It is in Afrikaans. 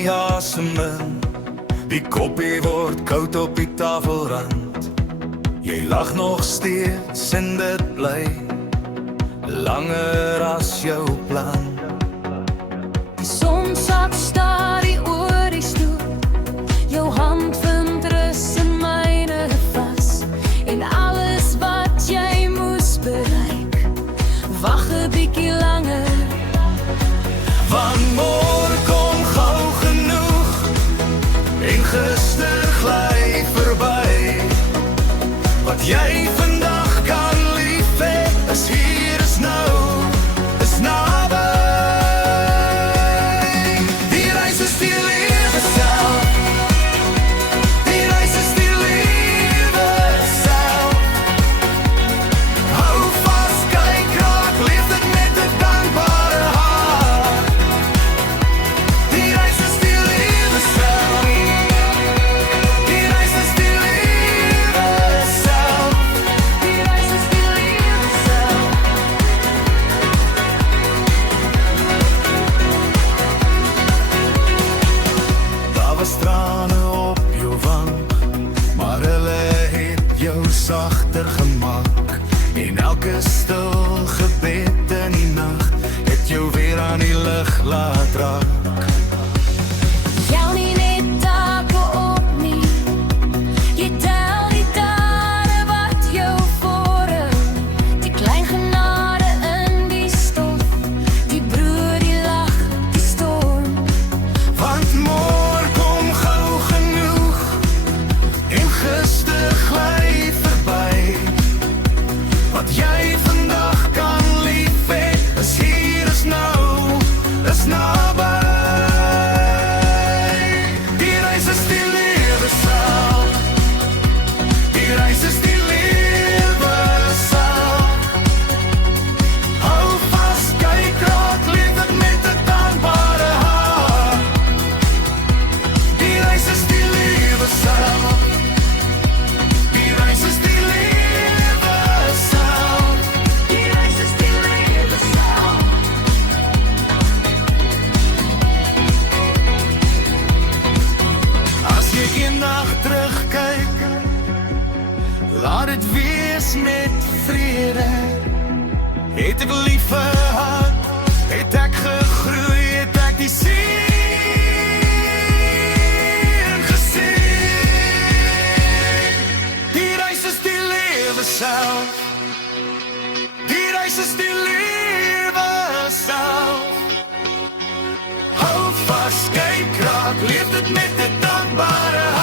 nie asem in. Die koppie word koud op die tafelrand. Jy lag nog steeds en dit bly langer as jou plan. Die son sak stadig oor die stoel. Jou hand vind rus in myne vas. En alles wat jy moes bereik, wag 'n bietjie langer. Want môre kom gou genoeg en gister gly verby. Wat jy vandag kan lief hê, is hier, is nou, is naby. Die reis is die lewe self. Die reis is die lewe self. Hou vas, kyk raak, leef dit met 'n dankbare hart. Die reis is die lewe self. Die reis is die lewe self. Die reis is die lewe self. Daar was trane op jou wang, maar hulle het jou sagter gemaak. En elke stil gebed in die nag het jou weer aan die lig laat raak. Jou nie net take op nie. Jy tel die dade wat jou vorm. Die klein genade in die stof. Die broer, die lag, die storm. Want môre kom gou genoeg en gister gly verby. Wat jy vandag kan lief hê, is hier, is nou, is naby. Die reis is die lewe self. Die reis is die lewe self. Hou vas, kyk raak, leef dit met 'n dankbare hart. Die reis is die lewe self. Die reis is die lewe self. Die reis is die lewe self. As jy eendag terugkyk, laat dit wees met vrede. Het ek lief gehad, het ek gegroei, het ek die seën gesien. Die reis is die lewe self. Die reis is die lewe self. Hou vas, kyk raak, leef dit met 'n dankbare hart.